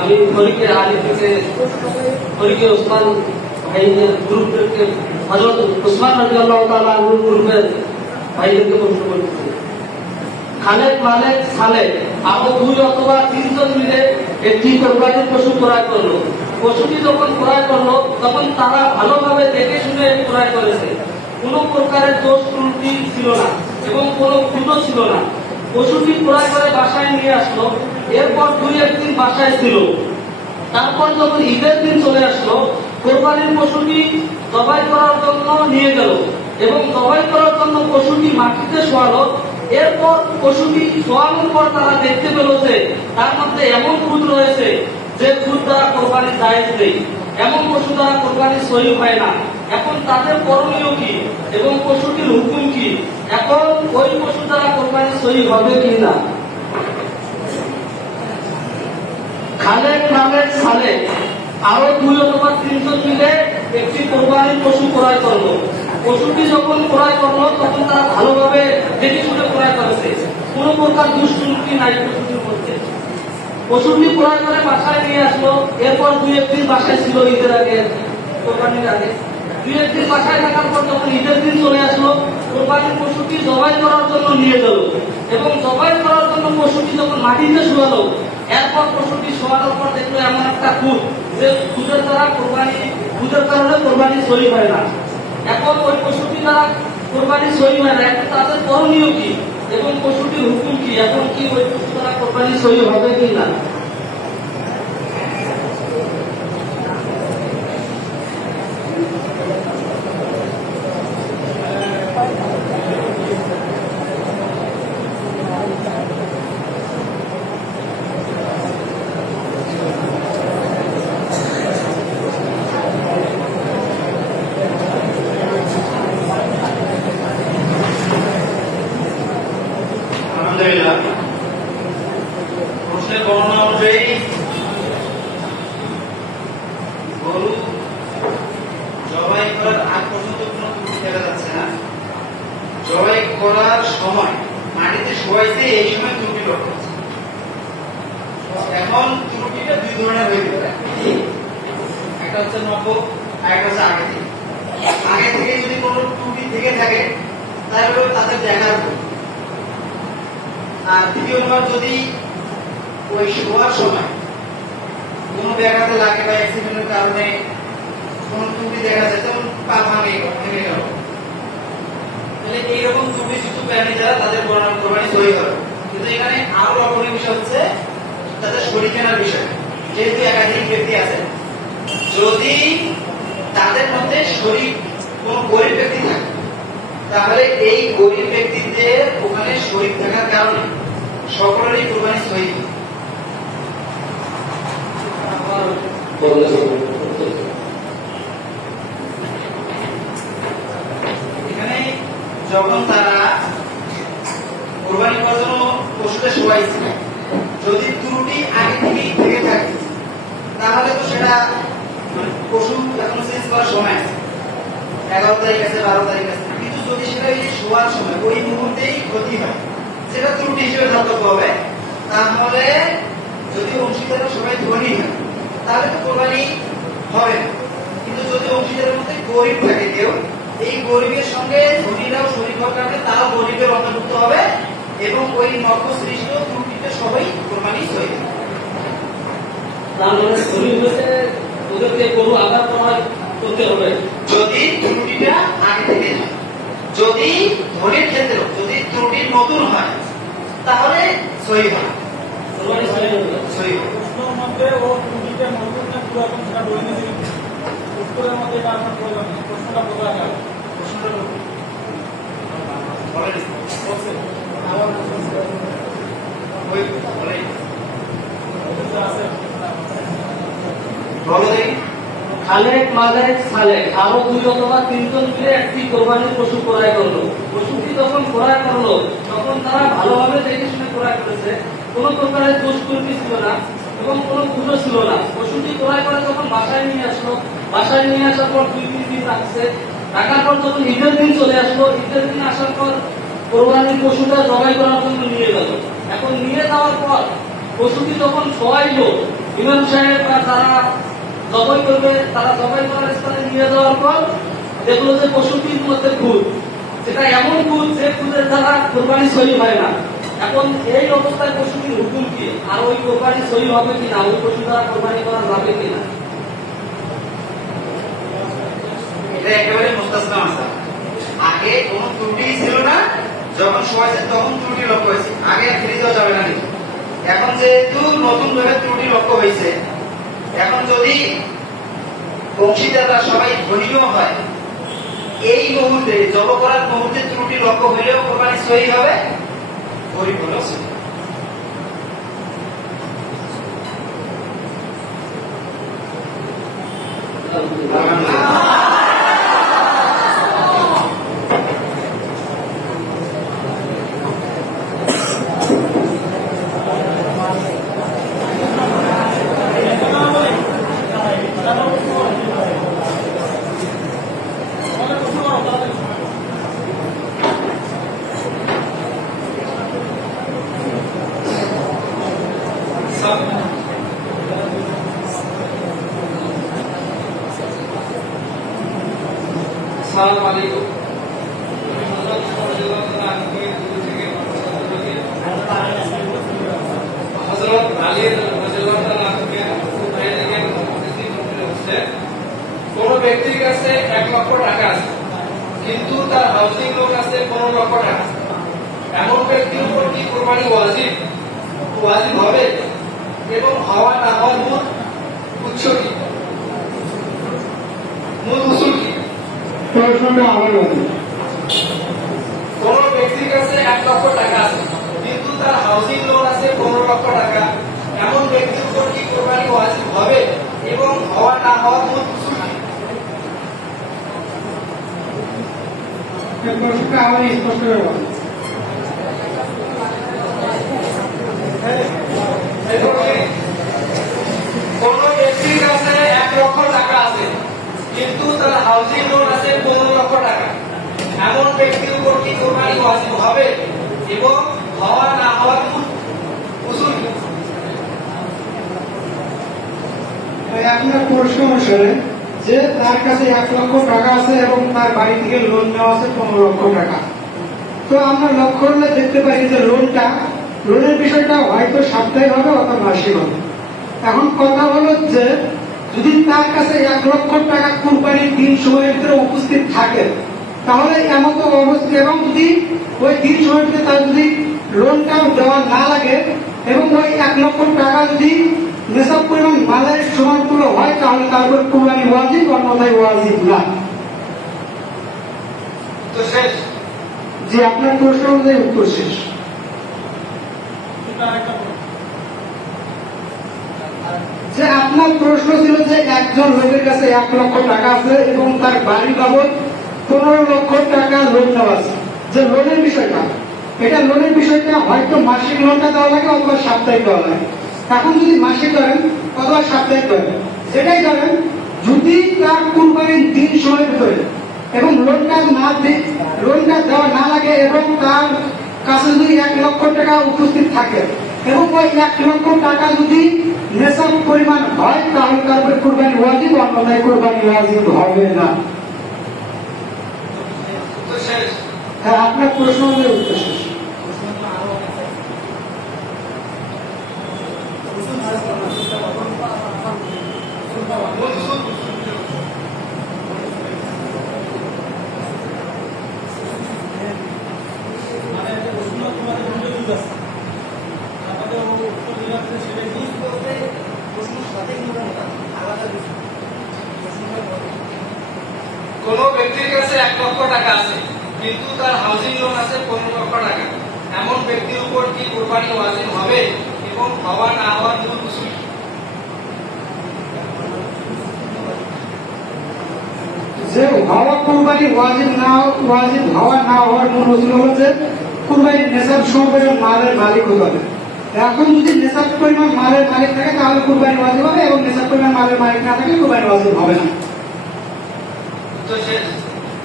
আমি তরিকে আলী থেকে তরিকে ওসমান ভাইদের গ্রুপকে হযরত ওসমান রাদিয়াল্লাহু তাআলা আনহু গ্রুপের ভাইদেরকে প্রশ্ন করতেছি, খালেক মালেক সালেক আরো 2 অথবা 3 জন মিলে একটি কোরবানির পশু ক্রয় করলো। পশুটি যখন ক্রয় করলো তখন তারা ভালোভাবে দেখে শুনে ক্রয় করেছে, কোনো প্রকারের দোষ ত্রুটি ছিল না এবং কোনো খুঁতো ছিল না। পশুটি ক্রয় করে বাসায় নিয়ে আসলো, এরপর 2-1 দিন বাসায় ছিল। তারপর যখন ঈদের দিন চলে আসলো, কোরবানির পশুটি জবাই করার জন্য নিয়ে গেল এবং জবাই করার জন্য পশুটি মাটিতে শোয়ালো। এরপর পশুটি শোয়ানোর পর তারা দেখতে পেল যে তার মধ্যে এমন খুঁত রয়েছে যে খুঁত দ্বারা কোরবানি জায়েজ নেই, এমন পশু দ্বারা কোরবানি সহিহ হয় না। এখন তাদের করণীয় কি এবং পশুটির হুকুম কি? এখন ওই পশু দ্বারা কোরবানি সহিহ হবে কি না? খালেক মালেক সালেক আরো 2 অথবা 3 জন মিলে একটি কোরবানির পশু ক্রয় করলো। পশুটি যখন ক্রয় করলো তখন তারা ভালোভাবে দেখে শুনে ক্রয় করেছে, কোনো প্রকার দুষ্কৃতি নাই পশুটির মধ্যে। পশুটি ক্রয় করে বাসায় নিয়ে আসলো, এরপর 2-1 দিন বাসায় ছিল ঈদের আগে, কোরবানির আগে। 2-1 দিন বাসায় থাকার পর যখন ঈদের দিন চলে আসলো, কোরবানির পশুটি জবাই করার জন্য নিয়ে গেল এবং জবাই করার জন্য পশুটি যখন মাটিতে শোয়ালো, এরপর পশুটি শোয়ানোর পর দেখলো এমন একটা খুঁত যে খুঁতের দ্বারা খুঁতের কারণে কোরবানি সহিহ হয় না। এখন ওই পশুটি দ্বারা কোরবানি সহিহ হয় না, এখন তাদের করণীয় কি এবং পশুটির হুকুম কি? এখন কি ওই পশু দ্বারা কোরবানি সহিহ হবে কি না? প্রশ্নের বর্ণনা অনুযায়ী গরু জবাই করার আগ পর্যন্ত কোনো ত্রুটি দেখা যাচ্ছে না। জবাই করার সময় মাটিতে শোয়াইছে, এই সময় ত্রুটি লক্ষ্য হচ্ছে। এখন ত্রুটিটা 2 ধরনের হয়ে যেতে পারে, একটা হচ্ছে নকল আর একটা হচ্ছে আগে থেকে যদি কোনো ত্রুটি থেকে থাকে তাহলে তাদের দেখার ভুল। আর দ্বিতীয় নম্বর, যদি ওই শোয়ার সময় কোনো ব্যাঘাতে লাগে বা অ্যাক্সিডেন্টের কারণে কোনো ত্রুটি দেখা যায়, যেমন পা ভেঙে গেল, তাহলে এইরকম ত্রুটিযুক্ত প্রাণী যারা তাদের কোরবানি সহিহ হবে। কিন্তু এখানে আরো লক্ষণীয় বিষয় হচ্ছে তাদের শরীর কেনার বিষয়। যেহেতু একাধিক ব্যক্তি আছে, যদি তাদের মধ্যে শরীর কোন গরিব ব্যক্তি থাকে তাহলে এই গরিব ব্যক্তিদের ওখানে শরীর থাকার কারণে সকলেরই কোরবানি সহিহ। এখানে যখন তারা কোরবানি করার জন্য পশুটা শোয়াইছে, যদি ত্রুটি আগে থেকেই থেকে থাকে তাহলে তো সেটা পশু এখন চেঞ্জ করার সময় আছে, 11 তারিখ আছে, 12 তারিখ আছে। কিন্তু যদি সেটা শোয়ার সময় ওই মুহূর্তেই ক্ষতি হয়, সেটা ত্রুটি হিসেবে ধর্তব্য হবে। তাহলে যদি অংশীদাররা সবাই ধনী হয় তাহলে তো কোরবানি হবে না। কিন্তু যদি অংশীদারের মধ্যে গরিব থাকে কেউ, এই গরিবের সঙ্গে ধনীরাও শরীক হওয়ার কারণে তাও গরিবের অন্তর্ভুক্ত হবে এবং ওই নখসৃষ্ট ত্রুটিতে সবাই কোরবানি সহিহ। তার মানে ধনী হতে ওদেরকে গরু আঘাত করতে হবে যদি ত্রুটিটা আগে থেকে হয়। যদি ধনীর ক্ষেত্রে যদি ত্রুটি নতুন হয় তাহলে সহিহ হয়, কোরবানি সহিহ হবে। সহিহ। প্রশ্নের মধ্যে ও ত্রুটিটা নতুন না পুরাতন সেটা বলে নিয়েছে, উত্তরের মধ্যে এটা আপনার প্রয়োজন নেই। প্রশ্নটা বোঝা গেল, প্রশ্নটা বলেন বলছে আবার ওই বলেন আছে বলে খালেক মালেক সালেক আরো 2 অথবা 3 জন মিলে একটি কোরবানির পশু ক্রয় করলো। পশুটি যখন ক্রয় করলো তখন তারা ভালোভাবে দেখে শুনে ক্রয় করেছে, কোনো প্রকারের দোষ ত্রুটি ছিল না এবং কোনো খুঁতো ছিল না। পশুটি ক্রয় করে যখন বাসায় নিয়ে আসলো, বাসায় নিয়ে আসার পর 2-3 দিন রাখছে, রাখার পর যখন ঈদের দিন চলে আসলো, ঈদের দিন আসার পর কোরবানির পশুটা জবাই করার জন্য নিয়ে গেল। এখন নিয়ে যাওয়ার পর পশুটি যখন শোয়াইলো ইমাম সাহেব বা যারা জবাই করবে তারা জবাই করার স্থানে নিয়ে যাওয়ার পর দেখলো যে পশুটির মধ্যে খুদ, সেটা এমন খুদ যে খুদের দ্বারা কোরবানি সহি হয় না। এখন এই অবস্থায় পশুটির হুকুম কি, আর ওই কোরবানি সহি হবে কিনা, ওই পশু দ্বারা কোরবানি করা যাবে কিনা? এটা একেবারে মুস্তাসনা মাসা। আগে কোনো ত্রুটি ছিল না, যখন শোয়াইছে তখন ত্রুটি লক্ষ্য হয়েছে, আগে ফিরে যাওয়া যাবে না কিন্তু। এখন যেহেতু নতুন ভাবে ত্রুটি লক্ষ্য হয়েছে, এখন যদি অংশীদাররা সবাই ধনীয় হয়, এই মুহূর্তে জব করার মুহূর্তে ত্রুটি লক্ষ্য হইলেও কোরবানি সহি হবে, গরিব হলেও সহি। আসসালামু আলাইকুম। হযরত আলী রাদিয়াল্লাহু তাআলা কোন ব্যক্তির কাছে 1 লক্ষ টাকা আছে, কিন্তু তার হাউজিং লোন আছে 15 লক্ষ টাকা, এমন ব্যক্তির উপর কি কোরবানি ওয়াজিব হবে এবং হওয়া না হওয়ার মূল উৎস কি, মূল উসুল কি? প্রশ্নটা আমার মতো। কোন ব্যক্তির কাছে 1 লক্ষ টাকা আছে, কিন্তু তার হাউজিং লোন আছে 15 লক্ষ টাকা, এমন ব্যক্তির উপর কি কোরবানি ওয়াজিব হবে এবং হওয়া না হওয়ার মূল উসুল কি? প্রশ্নটা আমার স্পষ্ট করে বলো। কোন ব্যক্তির কাছে 1 লক্ষ টাকা আছে, কিন্তু তার হাউজিং লোন আছে 15 লক্ষ টাকা, এমন ব্যক্তির উপর কি কোরবানি ওয়াজিব হবে এবং হওয়া না হওয়ার মূল উসুল কি? আপনার প্রশ্ন অনুসারে যে তার কাছে 1 লক্ষ টাকা আছে এবং তার বাড়ি থেকে লোন নেওয়া আছে 15 লক্ষ টাকা, তো আমরা লক্ষ্য করলে দেখতে পাই যে লোনের বিষয়টা হয়তো সাপ্তাহিক হবে অথবা মাসিক হবে। এখন কথা হলো যে যদি তার কাছে 1 লক্ষ টাকা কোরবানির দিন সময়ের ভিতরে উপস্থিত থাকে, তাহলে এমন তো অবস্থা, এবং যদি ওই দিন সময়ের ভিতরে তার যদি লোনটা দেওয়া না লাগে এবং ওই 1 লক্ষ টাকা যদি নেশাব পরিমাণ মালের সমানগুলো হয়, তাহলে তার উপর কোরবানি ওয়াজিব, অন্যথায় ওয়াজিব না। তো শেষ। যে আপনার প্রশ্ন অনুযায়ী উত্তর শেষ। যে আপনার প্রশ্ন ছিল যে একজন লোকের কাছে 1 লক্ষ টাকা আছে এবং তার বাড়ি বাবদ 15 লক্ষ টাকা লোন নেওয়া আছে, যে লোনের বিষয়টা, এটা লোনের বিষয়টা হয়তো মাসিক লোনটা দেওয়া লাগে অথবা সাপ্তাহিক দেওয়া লাগে। এখন যদি মাসিক ধরেন অথবা সাপ্তাহিক ধরেন, যেটাই ধরেন, যদি তার কোরবানির দিন সময়ের ভিতরে এবং লোনটা দেওয়া না লাগে এবং তার কাছে যদি 1 লক্ষ টাকা উপস্থিত থাকে এবং ওই 1 লক্ষ টাকা যদি নেশাব পরিমাণ হয়, তাহলে তার উপরে কোরবানি ওয়াজিব, অন্যথায় কোরবানি ওয়াজিব হবে না। তো শেষ। হ্যাঁ, আপনার প্রশ্ন অনুযায়ী উত্তর শেষ। মূল উসুল কোন ব্যক্তির কাছে 1 লক্ষ টাকা আছে, কিন্তু তার হাউজিং লোন আছে 15 লক্ষ টাকা, এমন ব্যক্তির উপর কি কোরবানি ওয়াজিব হবে এবং হওয়া না হওয়ার মূল উসুল কি? যে হওয়া কোরবানি ওয়াজিব হওয়া না হওয়ার মূল উসুল হলো যে কোরবানির নেশাব সমপরিমাণ মালের মালিক হতে হবে। এখন যদি নেশাব পরিমাণ মালের মালিক থাকে তাহলে কোরবানি ওয়াজিব হবে, এবং নেশাব পরিমাণ মালের মালিক না থাকলে কোরবানি ওয়াজিব হবে না। তো শেষ।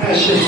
হ্যাঁ, শেষ।